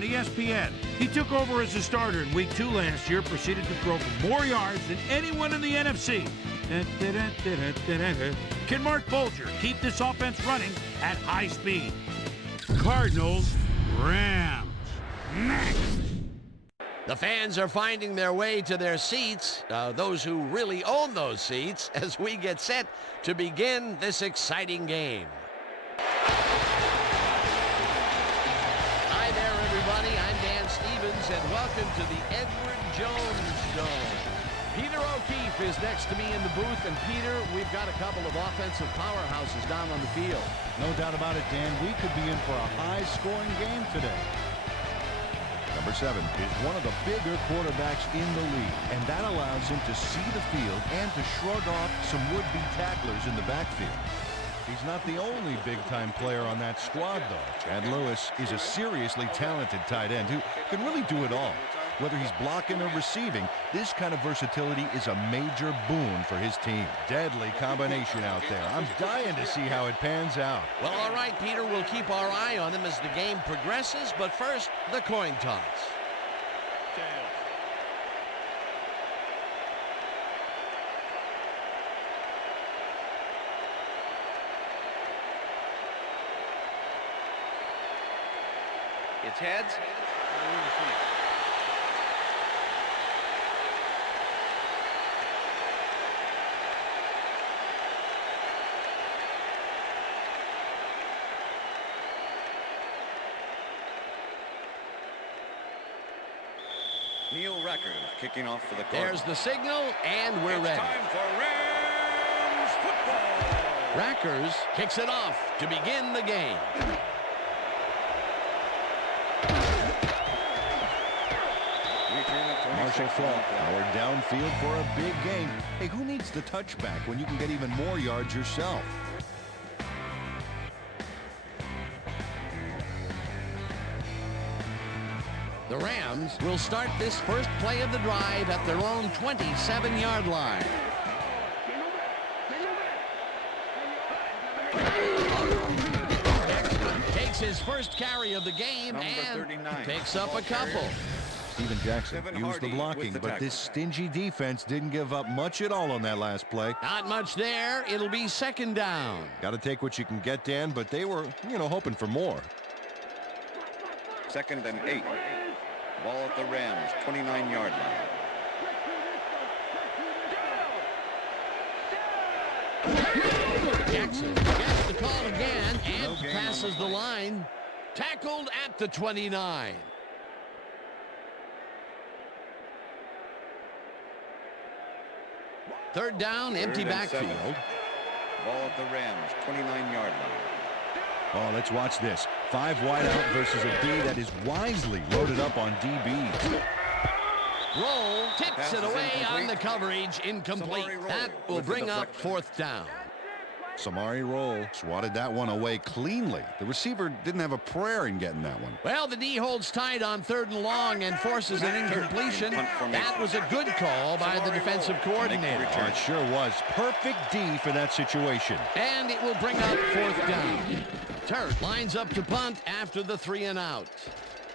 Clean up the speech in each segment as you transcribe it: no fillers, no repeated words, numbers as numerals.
on ESPN. He took over as a starter in Week 2 last year, proceeded to throw for more yards than anyone in the NFC. Can Mark Bulger keep this offense running at high speed? Cardinals, Rams. Next. The fans are finding their way to their seats, those who really own those seats, as we get set to begin this exciting game. Hi there, everybody. I'm Dan Stevens, and welcome to the Edward Jones Dome. Peter O'Keefe is next to me in the booth, and Peter, we've got a couple of offensive powerhouses down on the field. No doubt about it, Dan. We could be in for a high-scoring game today. Number 7 is one of the bigger quarterbacks in the league, and that allows him to see the field and to shrug off some would-be tacklers in the backfield. He's not the only big-time player on that squad, though. Chad Lewis is a seriously talented tight end who can really do it all. Whether he's blocking or receiving, this kind of versatility is a major boon for his team. Deadly combination out there. I'm dying to see how it pans out. Well, all right, Peter, we'll keep our eye on him as the game progresses, but first, the coin toss. It's heads. Neil Record kicking off for the Cardinals. There's the signal, and we're ready. Time for Rams football. Rackers kicks it off to begin the game. Marshall Faulk powered downfield for a big gain. Hey, who needs the touchback when you can get even more yards yourself? The Rams will start this first play of the drive at their own 27-yard line. Takes his first carry of the game and picks up a couple. Steven Jackson used the blocking, but this stingy defense didn't give up much at all on that last play. Not much there. It'll be second down. Got to take what you can get, Dan, but they were, hoping for more. 2nd and 8. Ball at the Rams, 29-yard line. Jackson gets the call again and passes the line. Tackled at the 29. Third down, empty backfield. Ball at the Rams, 29-yard line. Oh, let's watch this. 5 wide out versus a D that is wisely loaded up on DBs. Roll, tips it away on the coverage, incomplete. That will bring up 4th down. Samari Roll swatted that one away cleanly. The receiver didn't have a prayer in getting that one. Well, the D holds tight on 3rd and long and forces an incompletion. That was a good call by the defensive coordinator. Oh, it sure was. Perfect D for that situation. And it will bring up 4th down. Turk lines up to punt after the 3 and out.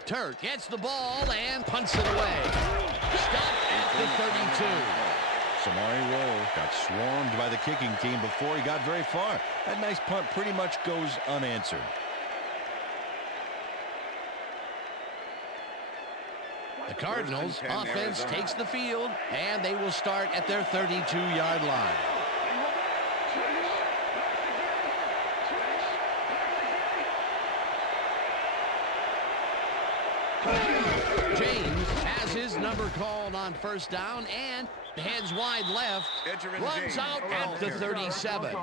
Turk gets the ball and punts it away. Stopped at the 32. Samari Roll got swarmed by the kicking team before he got very far. That nice punt pretty much goes unanswered. The Cardinals offense takes the field, and they will start at their 32-yard line. James has his number called on 1st down and heads wide left, runs out at the 37.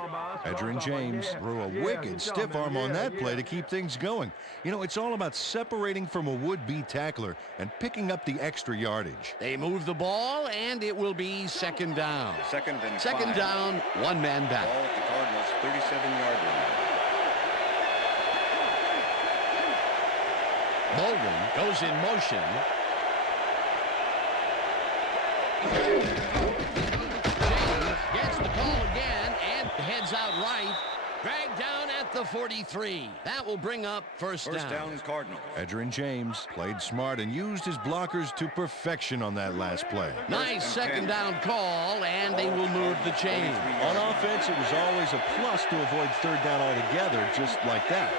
Edgerrin James threw a wicked stiff arm on that play to keep things going. It's all about separating from a would-be tackler and picking up the extra yardage. They move the ball, and it will be 2nd down. Second down, 1 man back. Ball at the Cardinals, 37-yard line. Bolden goes in motion. James gets the call again and heads out right. Dragged down at the 43. That will bring up first down. Cardinals. Edgerrin James played smart and used his blockers to perfection on that last play. Nice second down call, and they will move the chain. On offense, it was always a plus to avoid third down altogether, just like that.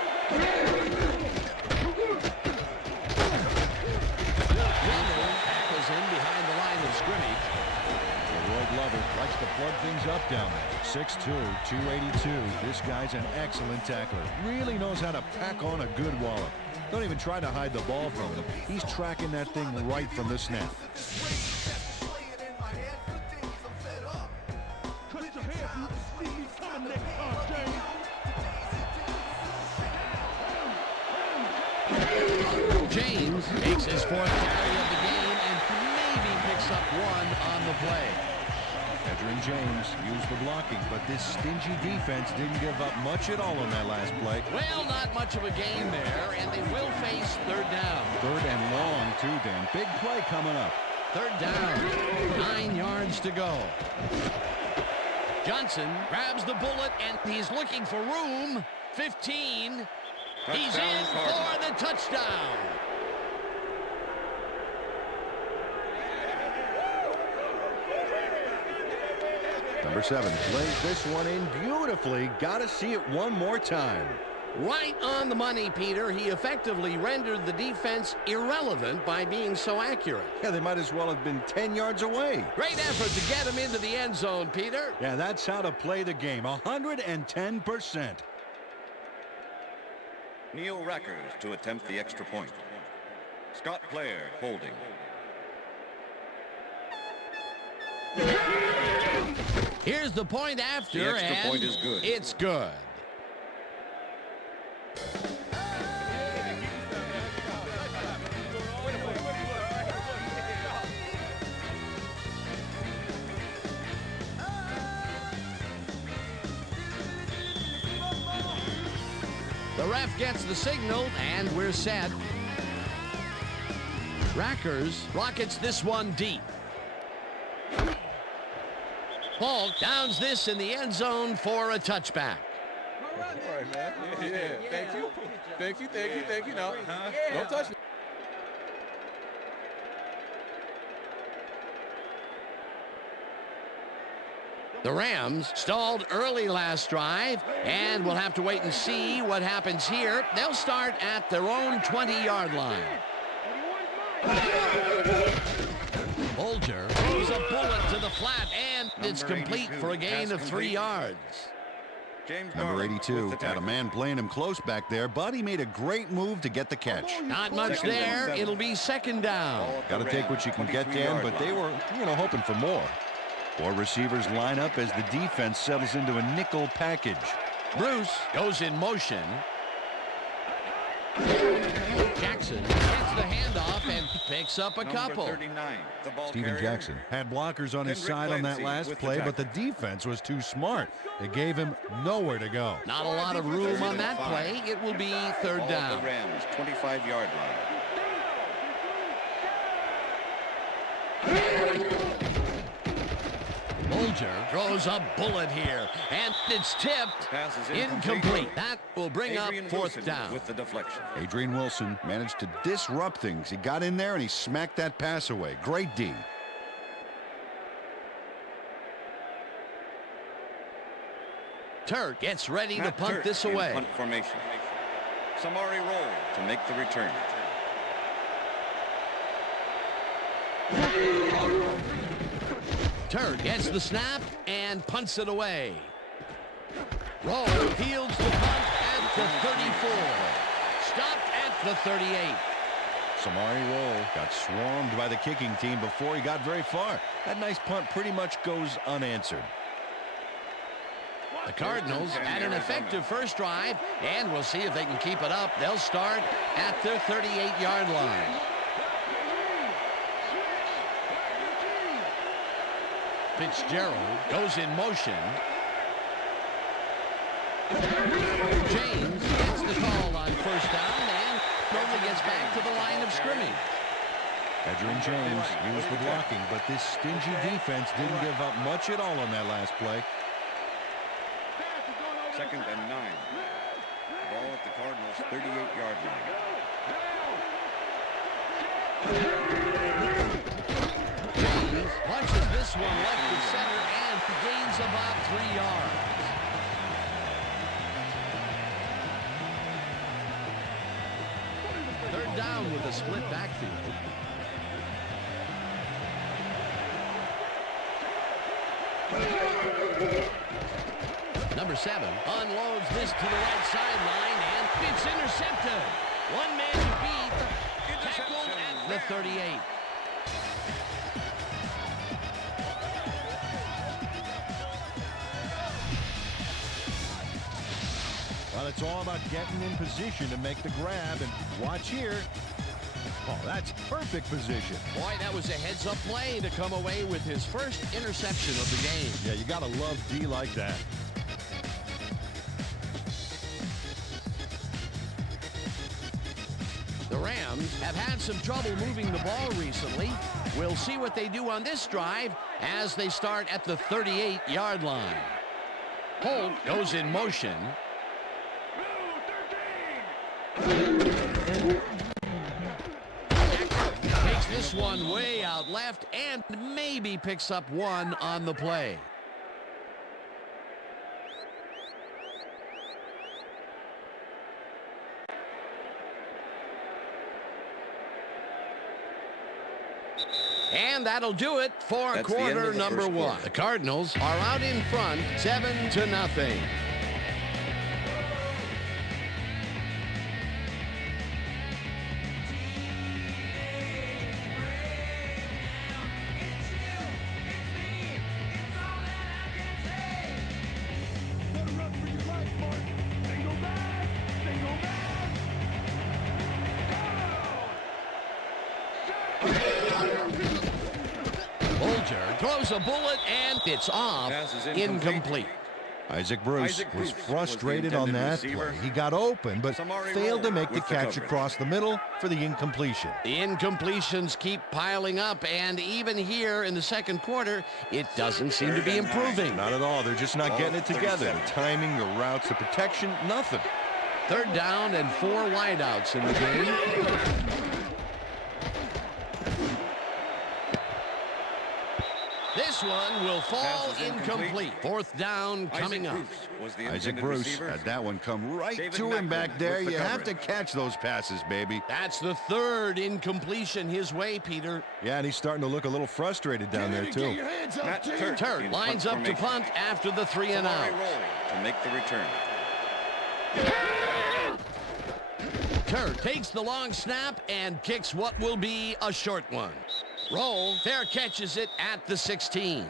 Tackles in behind the line of scrimmage. Roy Glover likes to plug things up down there. 6'2", 282. This guy's an excellent tackler. Really knows how to pack on a good wallop. Don't even try to hide the ball from him. He's tracking that thing right from the snap. James makes his fourth carry of the game and maybe picks up one on the play. Edgerrin James used the blocking, but this stingy defense didn't give up much at all on that last play. Well, not much of a gain there, and they will face third down. Third and long, too, Dan. Big play coming up. Third down, 9 yards to go. Johnson grabs the bullet, and he's looking for room. 15. He's in for the touchdown. Number 7 plays this one in beautifully. Got to see it one more time. Right on the money, Peter. He effectively rendered the defense irrelevant by being so accurate. Yeah, they might as well have been 10 yards away. Great effort to get him into the end zone, Peter. Yeah, that's how to play the game. 110%. Neil Rackers to attempt the extra point. Scott Player holding. Here's the point after, The extra and point is good. It's good. The ref gets the signal, and we're set. Rackers rockets this one deep. Paul downs this in the end zone for a touchback. All right, man. Yeah. Thank you. Thank you. Thank you. Thank you. No. Don't touch me. The Rams stalled early last drive, and we'll have to wait and see what happens here. They'll start at their own 20-yard line. Bolger throws a bullet to the flat, and it's complete for a gain of 3 yards. Number 82 had a man playing him close back there, but he made a great move to get the catch. Not much there. It'll be second down. Got to take what you can get, Dan, but they were, hoping for more. 4 receivers line up as the defense settles into a nickel package. Bruce goes in motion. Jackson gets the handoff and picks up a couple. 39, the ball Steven carrier. Jackson had blockers on his Kendrick side on that Lindsey last with the play, but tackle. the defense was too smart. It gave him nowhere to go. Not a lot of room on that play. It will be third Ball at down. the Rams, 25-yard line. Bolger throws a bullet here, and it's tipped. Pass is Incomplete. That will bring Adrian up fourth Wilson down. with the deflection. Adrian Wilson managed to disrupt things. He got in there and he smacked that pass away. Great D. Turk gets ready to Matt punt Turk this in away. punt formation. Samari roll to make the return. Turk gets the snap and punts it away. Roll fields the punt at the 34. Stopped at the 38. Samari Roll got swarmed by the kicking team before he got very far. That nice punt pretty much goes unanswered. The Cardinals had an effective first drive, and we'll see if they can keep it up. They'll start at their 38-yard line. Fitzgerald goes in motion. James gets the call on first down, and Nova gets back to the line of scrimmage. Edgerrin James used the blocking, but this stingy defense didn't give up much at all on that last play. Second and 9. Ball at the Cardinals' 38-yard line. James punches this one left to center and gains about 3 yards. Third down with a split backfield. Number 7 unloads this to the right sideline, and it's intercepted. One man to beat, tackled at the 38. Well, it's all about getting in position to make the grab, and watch here. Oh, that's perfect position. Boy, that was a heads-up play to come away with his first interception of the game. Yeah, you got to love D like that. The Rams have had some trouble moving the ball recently. We'll see what they do on this drive as they start at the 38-yard line. Holt goes in motion. Takes this one way out left and maybe picks up one on the play. And that'll do it for quarter number 1. The Cardinals are out in front 7-0. Throws a bullet and it's off. Incomplete. Isaac Bruce was frustrated on that play. He got open, but failed to make the catch across the middle for the incompletion. The incompletions keep piling up, and even here in the second quarter, it doesn't seem to be improving. Not at all. They're just not getting it together. The timing, the routes, the protection, nothing. Third down and 4 wideouts in the game. This one will fall incomplete. Fourth down coming up. Isaac Bruce had that one come right to him back there. You have to catch those passes, baby. That's the third incompletion his way, Peter. Yeah, and he's starting to look a little frustrated down there, too. Turt lines up to punt after the 3 and out. To make the return. Turt takes the long snap and kicks what will be a short one. Roll, fair catches it at the 16.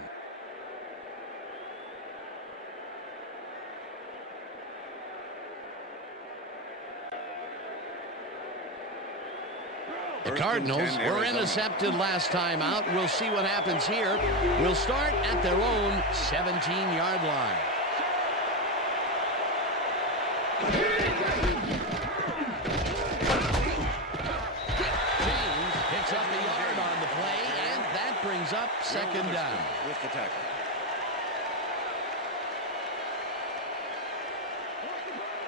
The Cardinals were intercepted last time out. We'll see what happens here. We'll start at their own 17-yard line. Brings up second down. With the tackle.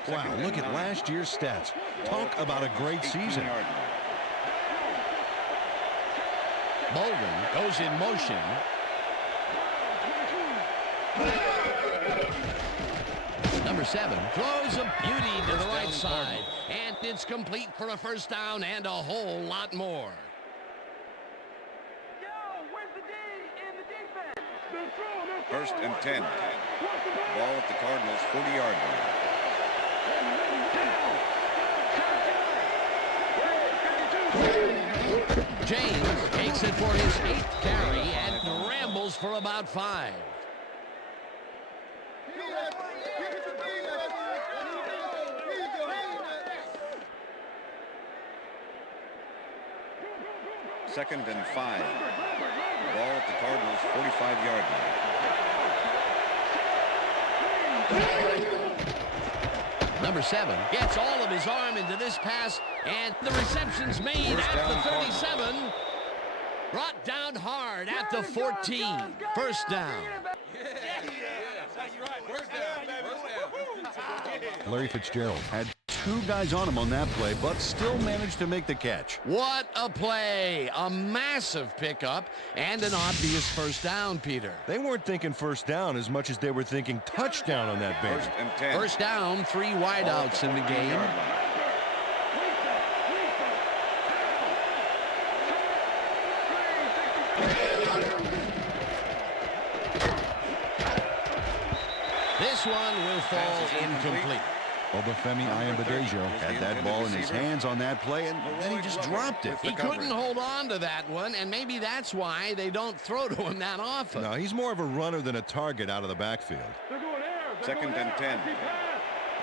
Wow, look at last year's stats. Talk about a great season. Bolden goes in motion. Number 7 throws a beauty to the right side. And it's complete for a first down and a whole lot more. First and 10. Ball at the Cardinals' 40-yard line. James takes it for his 8th carry and rambles for about 5. Second and 5. Ball at the Cardinals' 45-yard line. Number 7 gets all of his arm into this pass, and the reception's made at the 37. Brought down hard at the 14. First down. That's right. First down, baby. Larry Fitzgerald had two guys on him on that play, but still managed to make the catch. What a play. A massive pickup and an obvious first down, Peter. They weren't thinking first down as much as they were thinking touchdown on that bench. 1st and 10. First down, 3 wideouts in the game. This one will fall incomplete. Obafemi Ayambadejo had that ball in his hands on that play, and then he just dropped it. He couldn't hold on to that one, and maybe that's why they don't throw to him that often. No, he's more of a runner than a target out of the backfield. 2nd and 10.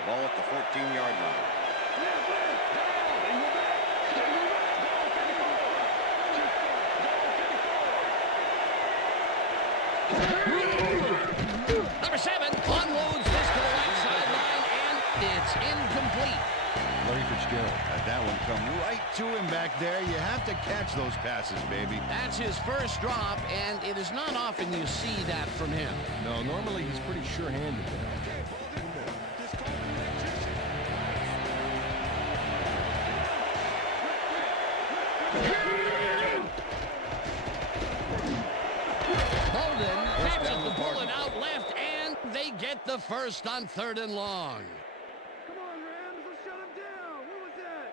Ball at the 14-yard line. Number 7 unloads this to the right sideline, and it's incomplete. Larry Fitzgerald had that one come right to him back there. You have to catch those passes, baby. That's his first drop, and it is not often you see that from him. No, normally he's pretty sure-handed there. Holden catches the bullet out left, and they get the first on 3rd and long. Come on, Rams, let's shut him down. What was that?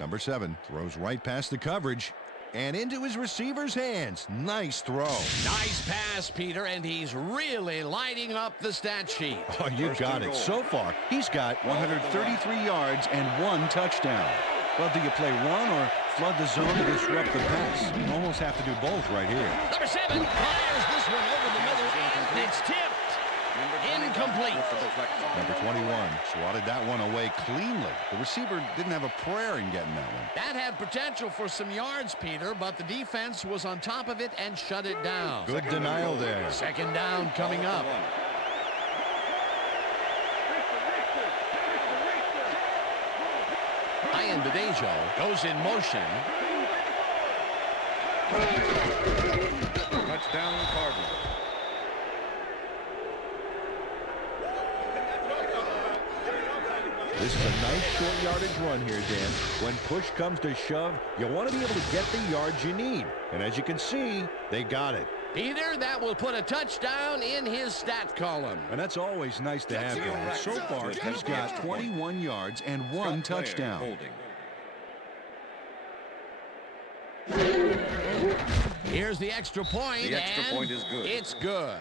Number 7 throws right past the coverage and into his receiver's hands. Nice throw. Nice pass, Peter, and he's really lighting up the stat sheet. Oh, you got it. So far, he's got 133 yards and 1 touchdown. Well, do you play run or flood the zone to disrupt the pass? You almost have to do both right here. Number 7 fires this one over the middle, and it's tipped. Incomplete. Number 21 swatted that one away cleanly. The receiver didn't have a prayer in getting that one. That had potential for some yards, Peter, but the defense was on top of it and shut it down. Good denial there. 2nd down coming up. Ayambadejo goes in motion. Touchdown, Cardinals. This is a nice short yardage run here, Dan. When push comes to shove, you want to be able to get the yards you need. And as you can see, they got it. Peter, that will put a touchdown in his stat column. And that's always nice to have, Dan. So far, he's got 21 yards and 1 touchdown. Holding. Here's the extra point, The extra and point is good. It's good.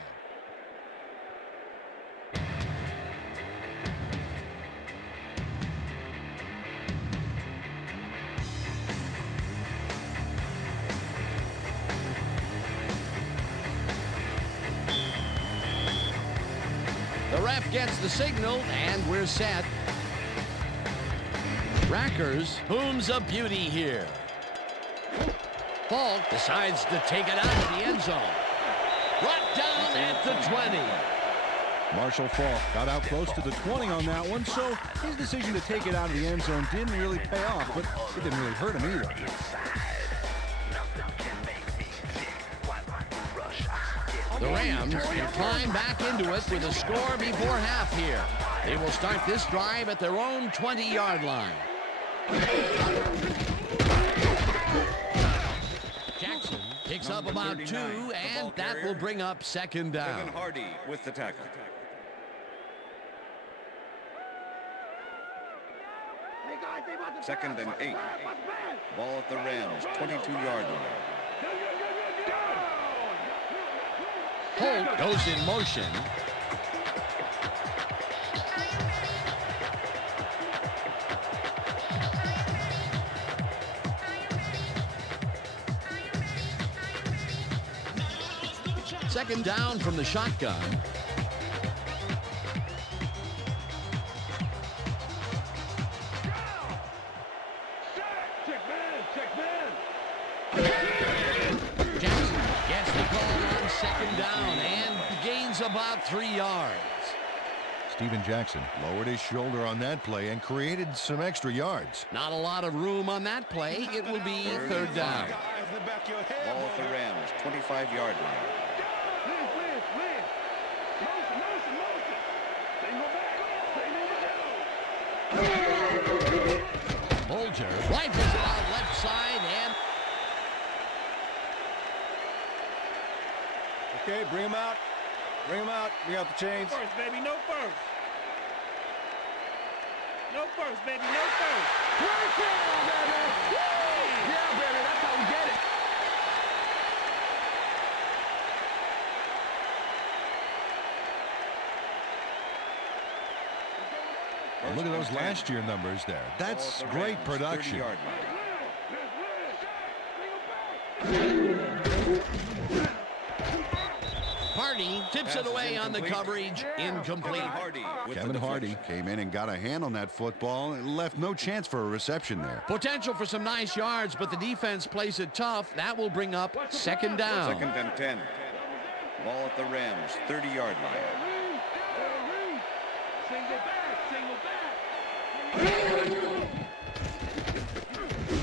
The ref gets the signal, and we're set. Rackers, whom's a beauty here. Falk decides to take it out of the end zone. Brought down at the 20. Marshall Falk got out close to the 20 on that one, so his decision to take it out of the end zone didn't really pay off, but it didn't really hurt him either. The Rams will climb back into it with a score before half here. They will start this drive at their own 20-yard line. Jackson picks up about 2, and that will bring up 2nd down. Hardy with the tackle. Hey guys, they about to 2nd and 8. Ball at the Rams, 22-yard line. Holt goes in motion. Second down from the shotgun. Jackson gets the call on 2nd down and gains about 3 yards. Steven Jackson lowered his shoulder on that play and created some extra yards. Not a lot of room on that play. It will be 3rd down. Ball at the Rams, 25-yard line. Okay, bring him out. Bring him out. Bring out the chains. First, baby, no first. No first, baby, no first. Right there, baby. Woo! Yeah, baby, that's how we get it. Well, look at those last year numbers there. That's great production. Hardy tips it away on the coverage. Incomplete. Kevin Hardy came in and got a hand on that football and left no chance for a reception there. Potential for some nice yards, but the defense plays it tough. That will bring up second down. Second and 10. Ball at the Rams, 30-yard line. Single back, single back.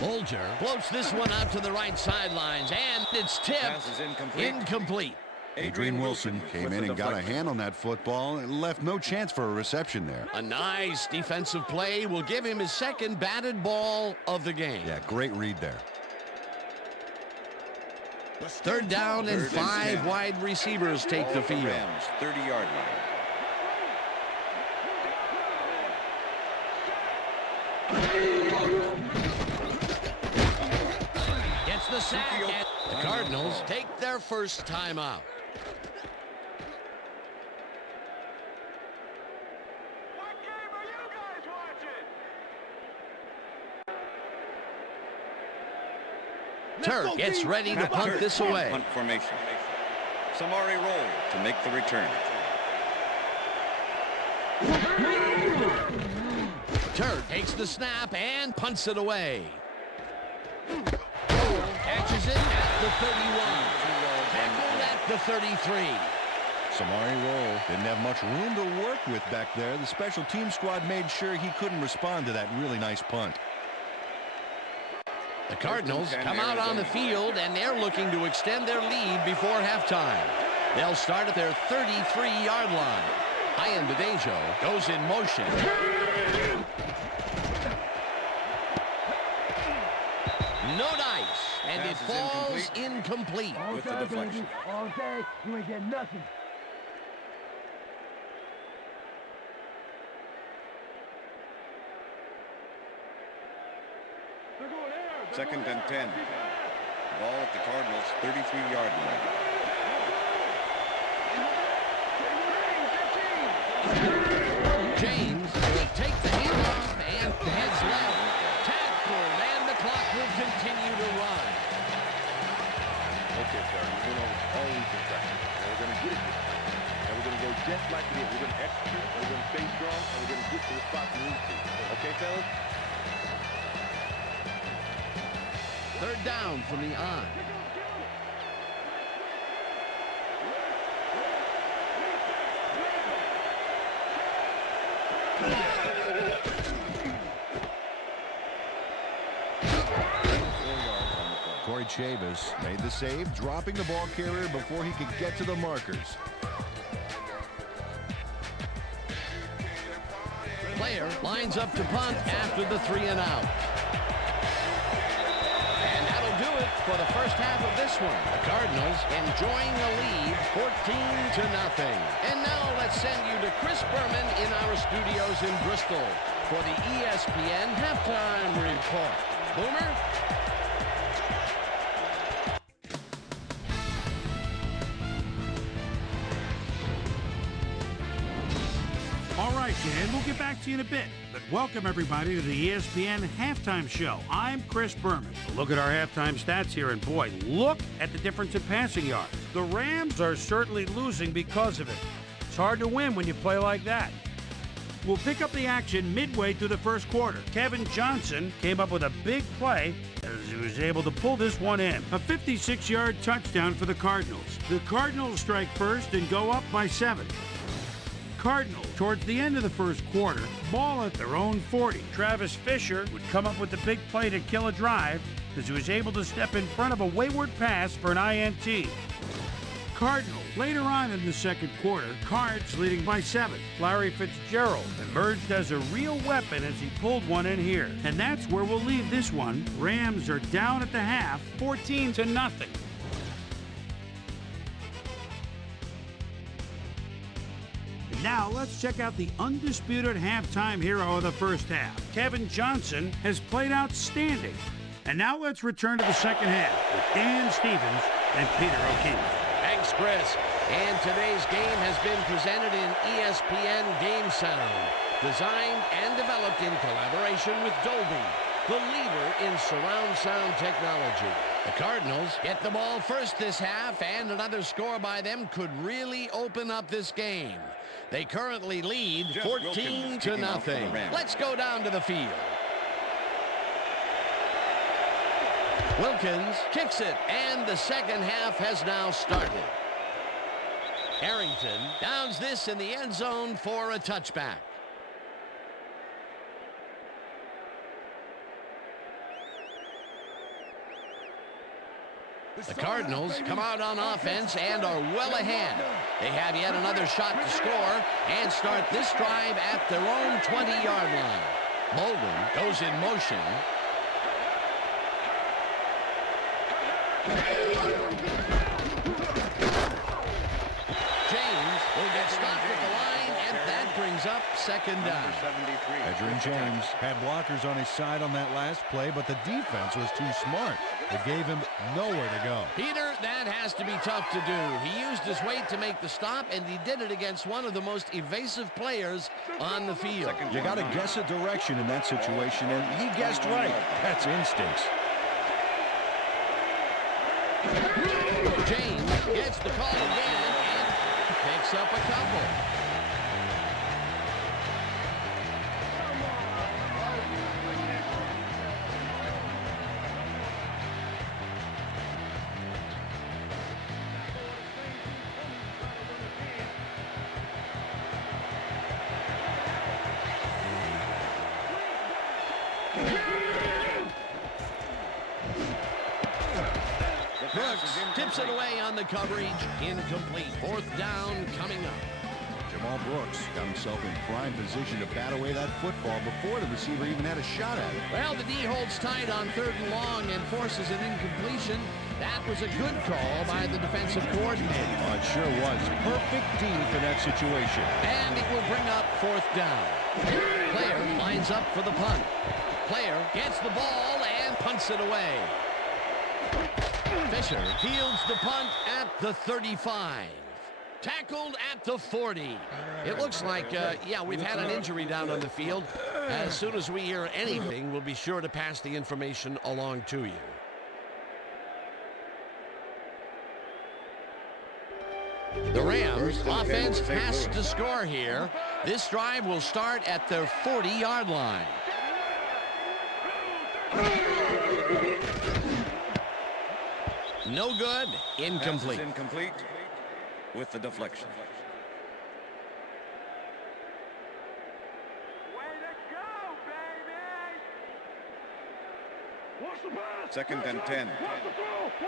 Bolger floats this one out to the right sidelines, and it's tipped. Pass is incomplete. Adrian Wilson came in and got a hand on that football and left no chance for a reception there. A nice defensive play will give him his second batted ball of the game. Yeah, great read there. Third down and 5 wide receivers take the field. Rams, 30-yard line. Gets the sack. And the Cardinals take their first time out. What game are you guys watching? Turk gets ready to punt this away. Punt formation. Samari roll to make the return. Turk takes the snap and punts it away. Catches it at the 31. Tackled at the 33. Samari Roll didn't have much room to work with back there. The special team squad made sure he couldn't respond to that really nice punt. The Cardinals come out on the field, and they're looking to extend their lead before halftime. They'll start at their 33-yard line. Ian Dedejo goes in motion. No dice, and it falls incomplete. With the deflection. All day, you ain't getting nothing. Second and 10. Ball at the Cardinals, 33-yard line. James will take the handoff and heads left. Tackled, and the clock will continue to run. Okay, sir, we went over all week in practice, and we're going to get it this time. And we're going to go just like it is. We're going to execute, and we're going to stay strong, and we're going to get to the spot we need to. Okay, fellas? Third down from the on. Corey Chavis made the save, dropping the ball carrier before he could get to the markers. Player lines up to punt after the 3 and out. And that'll do it for the first half of this one. The Cardinals enjoying a lead 14-0. And now let's send you to Chris Berman in our studios in Bristol for the ESPN halftime report. Boomer? All right, Dan, we'll get back to you in a bit. But welcome, everybody, to the ESPN Halftime Show. I'm Chris Berman. Look at our halftime stats here, and boy, look at the difference in passing yards. The Rams are certainly losing because of it. It's hard to win when you play like that. We'll pick up the action midway through the first quarter. Kevin Johnson came up with a big play as he was able to pull this one in. A 56-yard touchdown for the Cardinals. The Cardinals strike first and go up by 7. Cardinals, towards the end of the first quarter, ball at their own 40. Travis Fisher would come up with the big play to kill a drive as he was able to step in front of a wayward pass for an INT. Cardinals, later on in the second quarter, Cards leading by 7. Larry Fitzgerald emerged as a real weapon as he pulled one in here. And that's where we'll leave this one. Rams are down at the half, 14-0. Now let's check out the undisputed halftime hero of the first half. Kevin Johnson has played outstanding. And now let's return to the second half with Dan Stevens and Peter O'Keefe. Thanks, Chris. And today's game has been presented in ESPN Game Sound, designed and developed in collaboration with Dolby, the leader in surround sound technology. The Cardinals get the ball first this half, and another score by them could really open up this game. They currently lead 14-0. Let's go down to the field. Wilkins kicks it, and the second half has now started. Harrington downs this in the end zone for a touchback. The Cardinals come out on offense and are well ahead. They have yet another shot to score and start this drive at their own 20-yard line. Bolden goes in motion. James will get stopped at the line, and that brings up second down. Edgerrin James had blockers on his side on that last play, but the defense was too smart. It gave him nowhere to go. Peter, that has to be tough to do. He used his weight to make the stop, and he did it against one of the most evasive players on the field. You got to guess a direction in that situation, and he guessed right. That's instincts. James gets the call again and picks up a couple. Brooks tips it away on the coverage. Incomplete. Fourth down coming up. Jamal Brooks got himself in prime position to bat away that football before the receiver even had a shot at it. Well, the D holds tight on 3rd and long and forces an incompletion. That was a good call by the defensive coordinator. Oh, it sure was. Perfect D for that situation. And it will bring up 4th down. Player lines up for the punt. Player gets the ball and punts it away. Fisher fields the punt at the 35. Tackled at the 40. It looks like, we've had an injury down on the field. As soon as we hear anything, we'll be sure to pass the information along to you. The Rams offense has to score here. This drive will start at their 40-yard line. No good. Incomplete. Incomplete with the deflection. Way to go, baby! Watch the pass! 2nd and 10.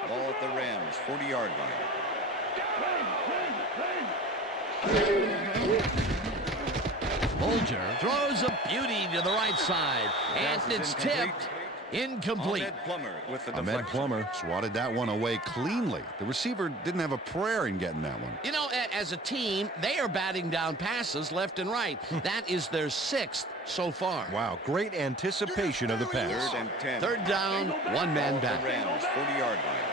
Ball at the Rams, 40-yard line. Bolger throws a beauty to the right side, and it's tipped. Incomplete. Ahmed Plummer swatted that one away cleanly. The receiver didn't have a prayer in getting that one. You know, as a team, they are batting down passes left and right. That is their 6th so far. Wow, great anticipation of the pass. 3rd and 10. 3rd down, one man back. The Rams, 40-yard line.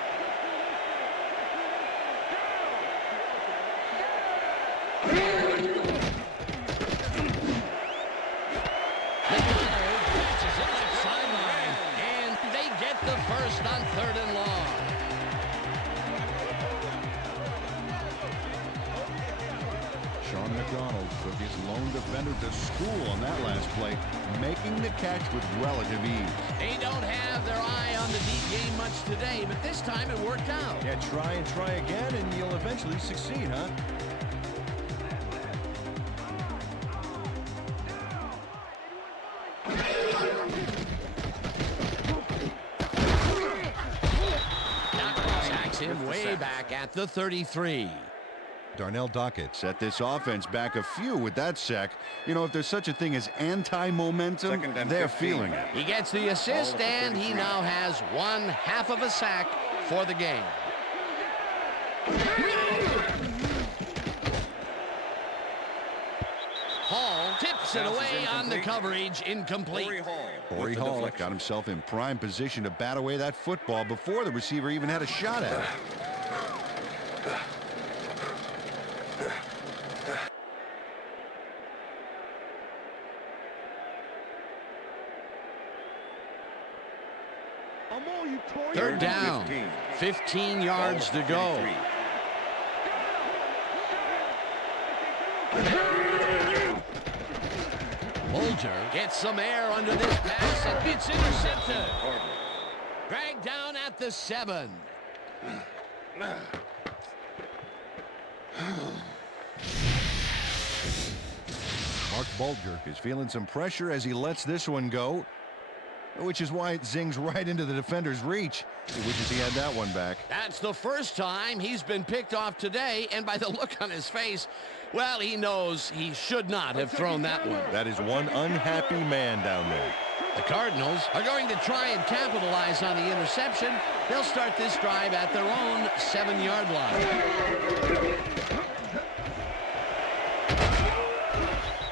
On 3rd and long. Sean McDonald took his lone defender to school on that last play, making the catch with relative ease. They don't have their eye on the deep game much today, but this time it worked out. Yeah, try and try again, and you'll eventually succeed, huh? Him way back at the 33. Darnell Dockett set this offense back a few with that sack. You know, if there's such a thing as anti-momentum, they're 15. feeling it. He gets the assist, and he now has 1/2 of a sack for the game. Knocks it away on the coverage. Incomplete. Corey Hall got himself in prime position to bat away that football before the receiver even had a shot at it. Third down. 15 yards to go. Bolger gets some air under this pass, and it's intercepted. Dragged down at the 7. Mark Bolger is feeling some pressure as he lets this one go, which is why it zings right into the defender's reach. He wishes he had that one back. That's the first time he's been picked off today, and by the look on his face, well, he knows he should not have thrown that one. That is one unhappy man down there. The Cardinals are going to try and capitalize on the interception. They'll start this drive at their own 7-yard line.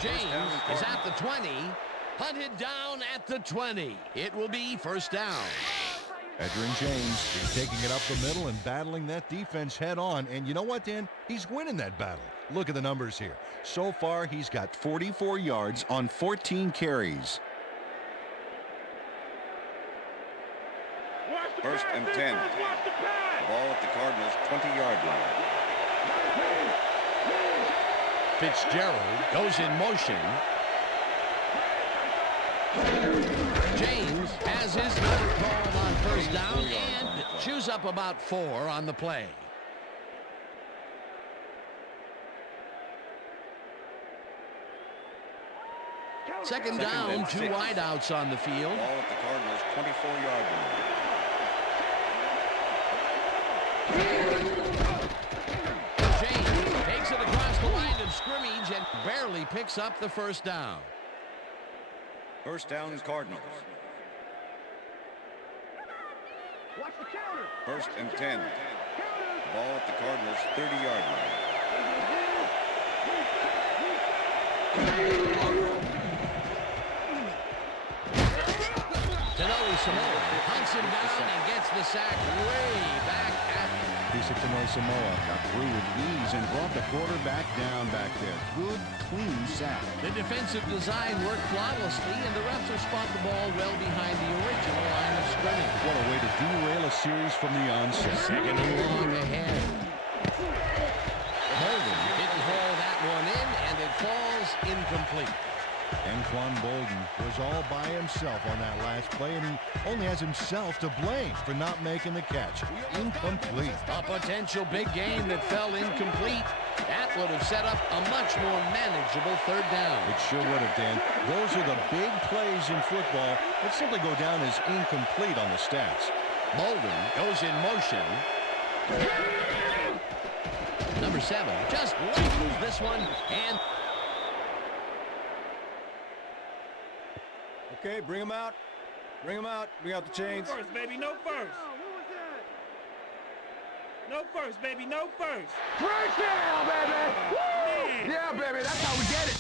James is at the 20. Hunted down at the 20. It will be first down. Edgerrin James is taking it up the middle and battling that defense head on. And you know what, Dan? He's winning that battle. Look at the numbers here. So far, he's got 44 yards on 14 carries. First and 10. Ball at the Cardinals' 20-yard line. Fitzgerald goes in motion. James has his number called on first down and chews up about 4 on the play. Second down, 2 wideouts on the field. Ball at the Cardinals' 24-yard line. James takes it across the line of scrimmage and barely picks up the first down. First down, Cardinals. Watch the counter. First and 10. Ball at the Cardinals' 30-yard Samoa hunts him down and gets the sack way back at him. Samoa got through with ease and brought the quarterback down back there. Good, clean sack. The defensive design worked flawlessly, and the refs have spot the ball well behind the original line of scrimmage. What a way to derail a series from the onset. Second and long ahead. Bolden didn't haul that one in, and it falls incomplete. Anquan Bolden was all by himself on that last play, and he only has himself to blame for not making the catch. Incomplete. A potential big game that fell incomplete. That would have set up a much more manageable third down. It sure would have, Dan. Those are the big plays in football that simply go down as incomplete on the stats. Bolden goes in motion. Number 7 just rifles this one, and okay, bring him out. Bring him out. Bring out the chains. No first, baby. No first. Oh, what was that? No first, baby. No first. First down, baby. Woo! Yeah, baby. That's how we get it.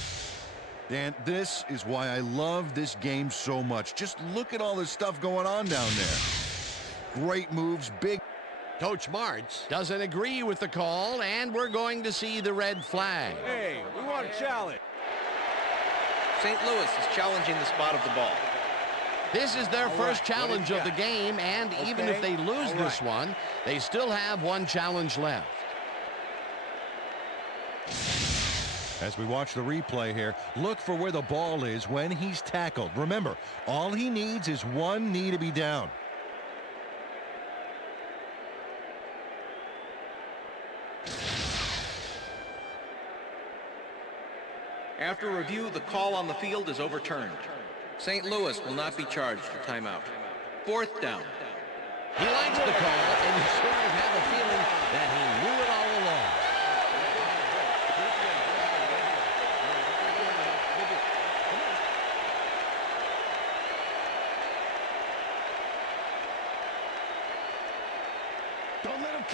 Dan, this is why I love this game so much. Just look at all this stuff going on down there. Great moves, big. Coach Martz doesn't agree with the call, and we're going to see the red flag. Hey, we want a challenge. St. Louis is challenging the spot of the ball. This is their first challenge of the game, and even if they lose this one, they still have one challenge left. As we watch the replay here, look for where the ball is when he's tackled. Remember, all he needs is one knee to be down. After review, the call on the field is overturned. St. Louis will not be charged for timeout. Fourth down. He likes the call, and you sort of have a feeling that he knew it all along.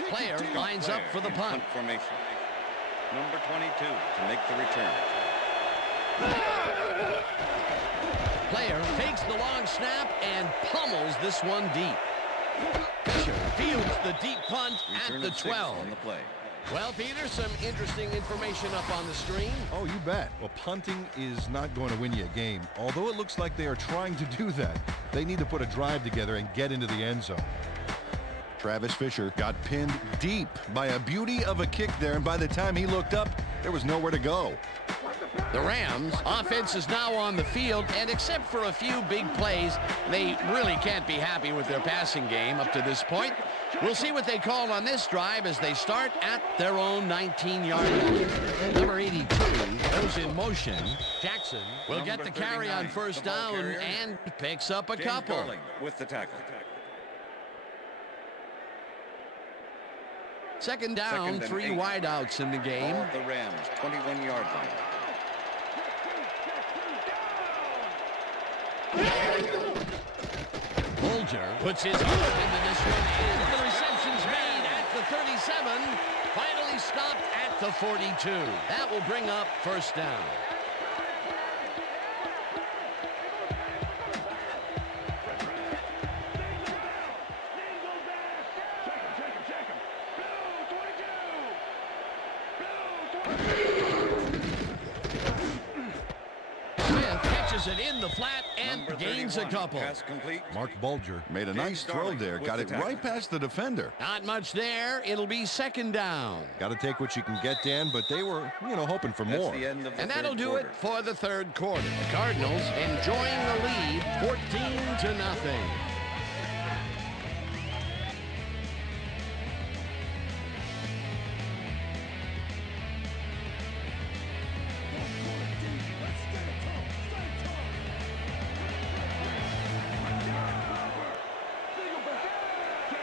Player lines up for the punt. Formation. Number 22 to make the return. Player takes the long snap and pummels this one deep. Fisher fields the deep punt at the 12. On the play. Well, Peter, some interesting information up on the screen. Oh, you bet. Well, punting is not going to win you a game. Although it looks like they are trying to do that. They need to put a drive together and get into the end zone. Travis Fisher got pinned deep by a beauty of a kick there, and by the time he looked up, there was nowhere to go. The Rams' offense is now on the field, and except for a few big plays, they really can't be happy with their passing game up to this point. We'll see what they call on this drive as they start at their own 19-yard line. Number 82 goes in motion. Jackson will get the carry on first down and picks up a couple. Darling with the tackle. Second down, 3 wideouts in the game. Ball at the Rams' 21-yard line. Bolger puts his arm into this one, and the reception's made at the 37. Finally stopped at the 42. That will bring up first down. It in the flat and gains a couple. Pass complete. Mark Bulger made a nice throw there. Got it right past the defender. Not much there. It'll be second down. Got to take what you can get, Dan, but they were, hoping for more. The end of the and that'll do quarter. it for the third quarter. The Cardinals enjoying the lead, 14-0.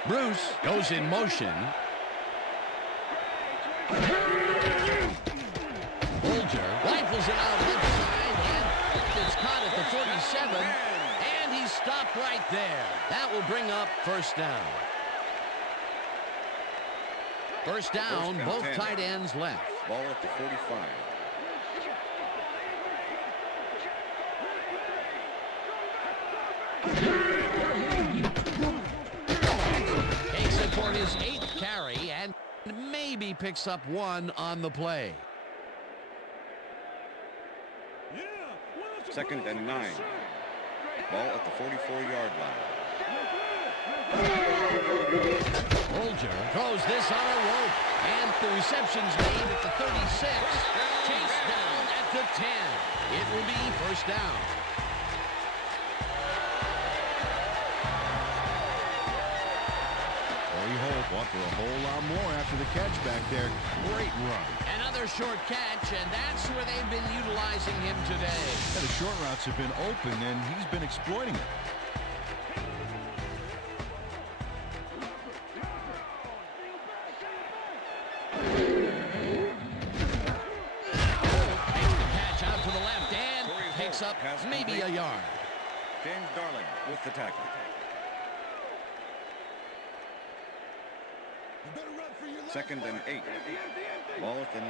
Bruce goes in motion. Bolger rifles it out left side, and it's caught at the 47, and he stopped right there. That will bring up first down. First down, both 10. tight ends left. Ball at the 45. For his 8th carry and maybe picks up 1 on the play. Second and 9. Ball at the 44-yard line. Bolger throws this on a rope, and the reception's made at the 36. Chase down at the 10. It will be first down. Fought for a whole lot more after the catch back there. Great run. Another short catch, and that's where they've been utilizing him today. Yeah, the short routes have been open, and he's been exploiting it. Makes the catch out to the left, and picks up maybe a yard. James Darling with the tackle. Second and 8. Ball at the 9.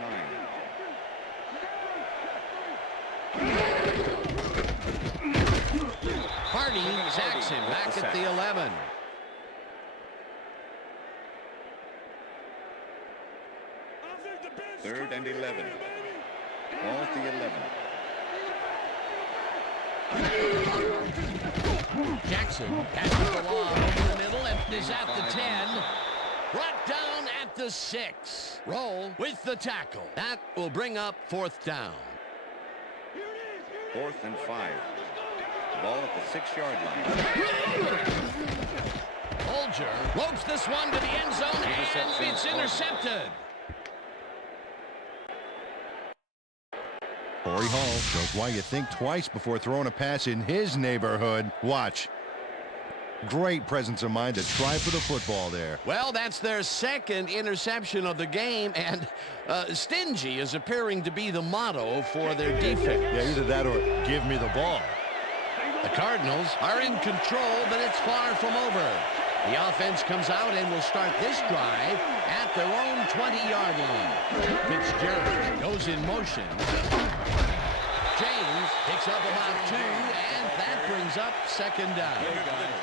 Hardy sacks him back at the 11. Third and 11. Ball at the 11. Jackson passes the ball over the middle and is at the 10. Brought down at the 6. Roll with the tackle. That will bring up fourth down. 4th and 5. Ball at the 6-yard line. Bolger ropes this one to the end zone, and it's intercepted. Corey Hall shows why you think twice before throwing a pass in his neighborhood. Watch. Great presence of mind to try for the football there. Well, that's their second interception of the game, and stingy is appearing to be the motto for their defense. Yeah, either that or give me the ball. The Cardinals are in control, but it's far from over. The offense comes out and will start this drive at their own 20-yard line. Fitzgerald goes in motion. James picks up about 2, and that brings up second down.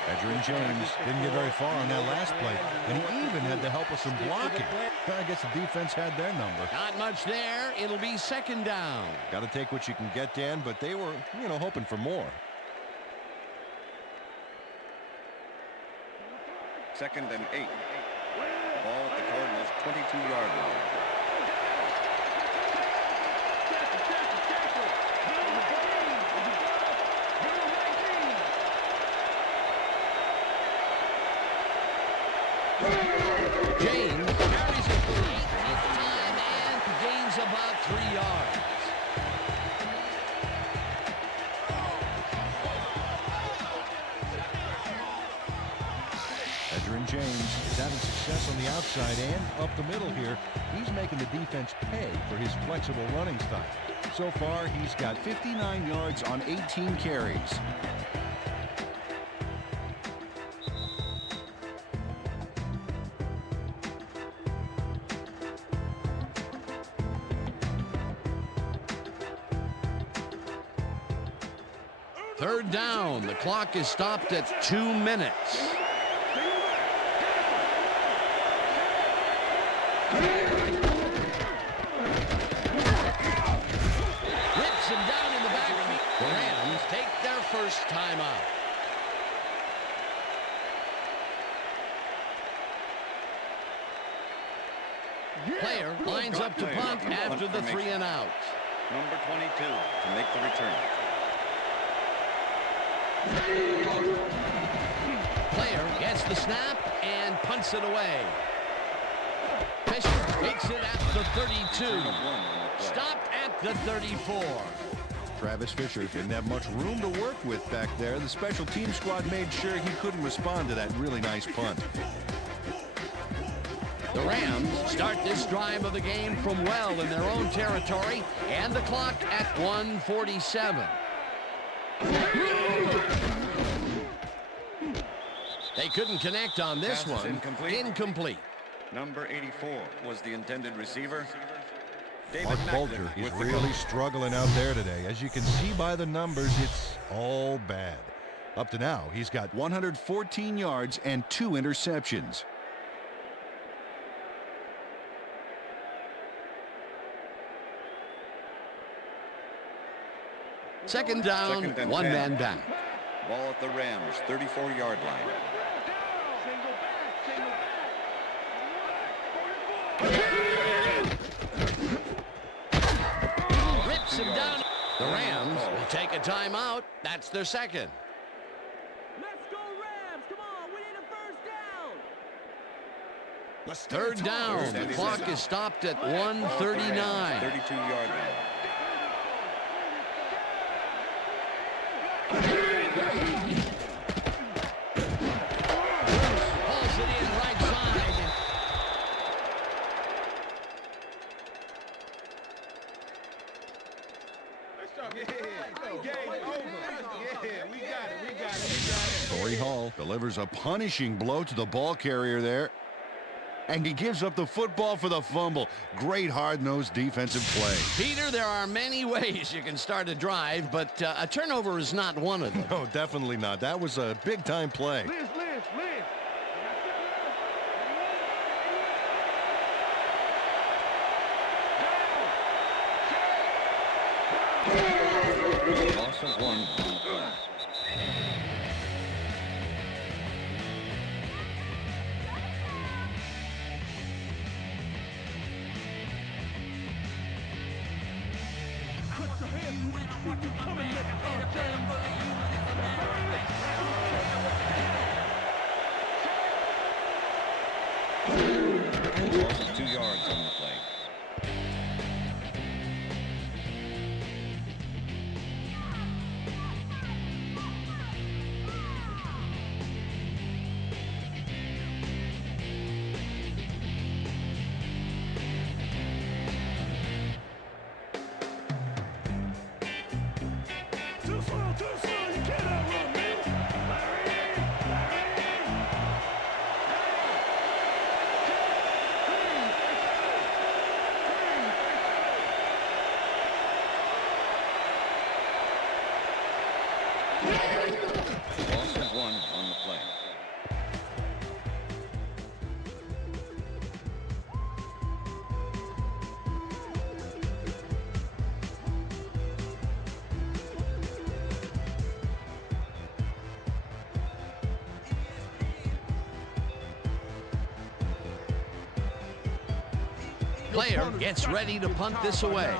Edgerrin James didn't get very far on that last play, and he even had the help of some blocking. I guess the defense had their number. Not much there. It'll be second down. Got to take what you can get, Dan, but they were, hoping for more. Second and 8. Ball at the Cardinals' 22-yard line. James carries it for the 18th time and gains about 3 yards. Edgerrin James is having success on the outside and up the middle here. He's making the defense pay for his flexible running style. So far, he's got 59 yards on 18 carries. Third down. The clock is stopped at 2 minutes. Rips him down in the backfield. The Rams take their first timeout. Player lines up to punt after the 3 and out. Number 22 to make the return. Player gets the snap and punts it away. Fisher takes it at the 32. Stopped at the 34. Travis Fisher didn't have much room to work with back there. The special team squad made sure he couldn't respond to that really nice punt. The Rams start this drive of the game from well in their own territory, and the clock at 1:47. They couldn't connect on this Pass is one. Incomplete. Number 84 was the intended receiver. Mark Bulger is really struggling out there today. As you can see by the numbers, it's all bad. Up to now, he's got 114 yards and 2 interceptions. Second down, one man down. Ball at the Rams' 34-yard line. Rips him down. The Rams will take a timeout. That's their second. Let's go Rams! Come on, we need a first down. Third down. The clock is stopped at 1:39. 32-yard line. Pulls it in right side. Torrey Hall delivers a punishing blow to the ball carrier there. And he gives up the football for the fumble. Great hard-nosed defensive play. Peter, there are many ways you can start a drive, but a turnover is not one of them. No, definitely not. That was a big-time play. Liz. Loss of 1. Loss of 2 yards on the play. Too slow, you can't outrun me. on the play. Player gets ready to punt this away.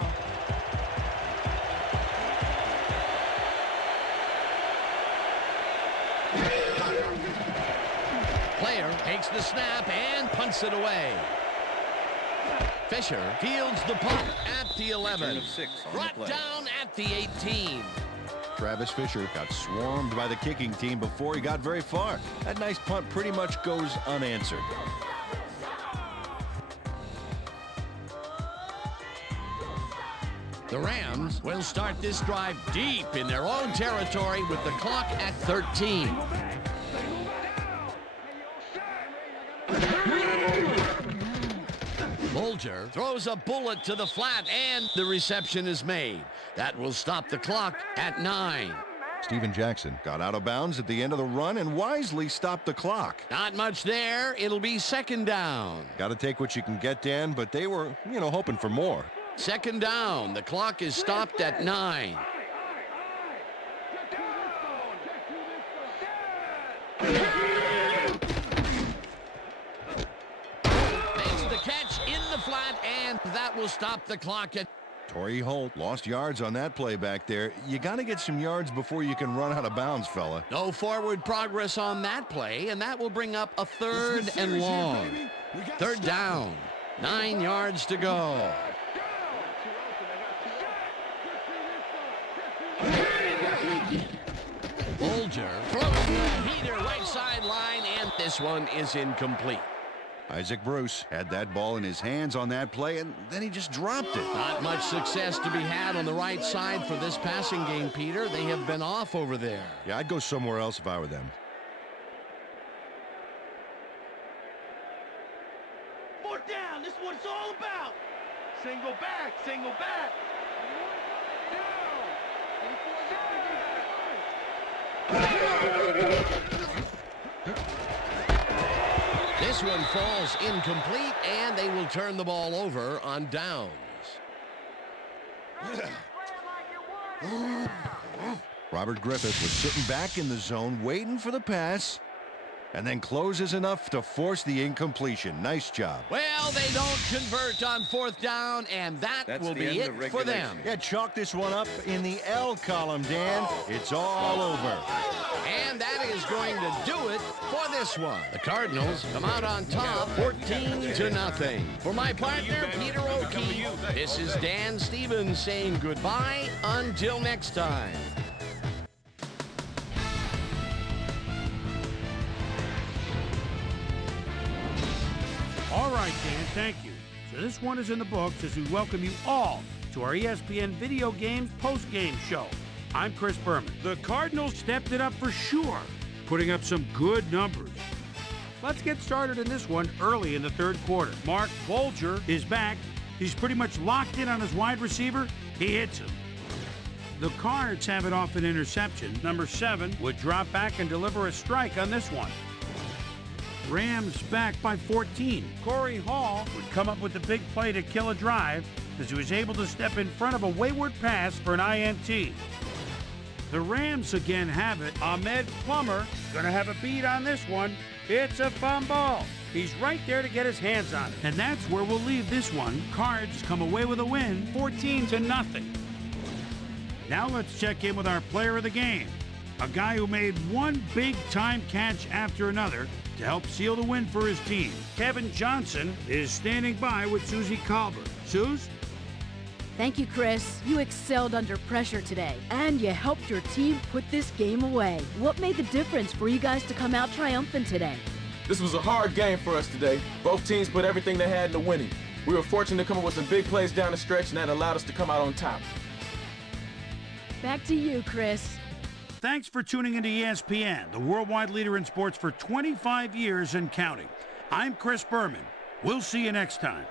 Player takes the snap and punts it away. Fisher fields the punt at the 11. Return of 6 on the Brought play. down at the 18. Travis Fisher got swarmed by the kicking team before he got very far. That nice punt pretty much goes unanswered. The Rams will start this drive deep in their own territory with the clock at 13. Bolger throws a bullet to the flat, and the reception is made. That will stop the clock at 9. Steven Jackson got out of bounds at the end of the run and wisely stopped the clock. Not much there. It'll be second down. Got to take what you can get, Dan, but they were, hoping for more. Second down. The clock is stopped at 9. Makes the catch in the flat, and that will stop the clock at... Torrey Holt lost yards on that play back there. You got to get some yards before you can run out of bounds, fella. No forward progress on that play, and that will bring up a third and long. Third down. 9 yards to go. Bolger throws the heater right sideline, and this one is incomplete. Isaac Bruce had that ball in his hands on that play, and then he just dropped it. Not much success to be had on the right side for this passing game, Peter. They have been off over there. Yeah, I'd go somewhere else if I were them. Fourth down. This is what it's all about. Single back. Single back. This one falls incomplete, and they will turn the ball over on downs. Robert Griffith was sitting back in the zone waiting for the pass, and then closes enough to force the incompletion. Nice job. Well, they don't convert on fourth down, and that will be it for them. Yeah, chalk this one up in the L column, Dan. It's all over. And that is going to do it for this one. The Cardinals come out on top 14-0. For my partner, Peter O'Keefe, this is Dan Stevens saying goodbye until next time. All right, Dan, thank you. So this one is in the books as we welcome you all to our ESPN Video Games Postgame Show. I'm Chris Berman. The Cardinals stepped it up for sure, putting up some good numbers. Let's get started in this one early in the third quarter. Mark Bolger is back. He's pretty much locked in on his wide receiver. He hits him. The Cards have it off an interception. Number 7 would drop back and deliver a strike on this one. Rams back by 14. Corey Hall would come up with the big play to kill a drive as he was able to step in front of a wayward pass for an INT. The Rams again have it. Ahmed Plummer gonna have a beat on this one. It's a fumble. He's right there to get his hands on it. And that's where we'll leave this one. Cards come away with a win, 14-0. Now let's check in with our player of the game. A guy who made one big-time catch after another to help seal the win for his team. Kevin Johnson is standing by with Susie Colbert. Suze? Thank you, Chris. You excelled under pressure today, and you helped your team put this game away. What made the difference for you guys to come out triumphant today? This was a hard game for us today. Both teams put everything they had into winning. We were fortunate to come up with some big plays down the stretch, and that allowed us to come out on top. Back to you, Chris. Thanks for tuning into ESPN, the worldwide leader in sports for 25 years and counting. I'm Chris Berman. We'll see you next time.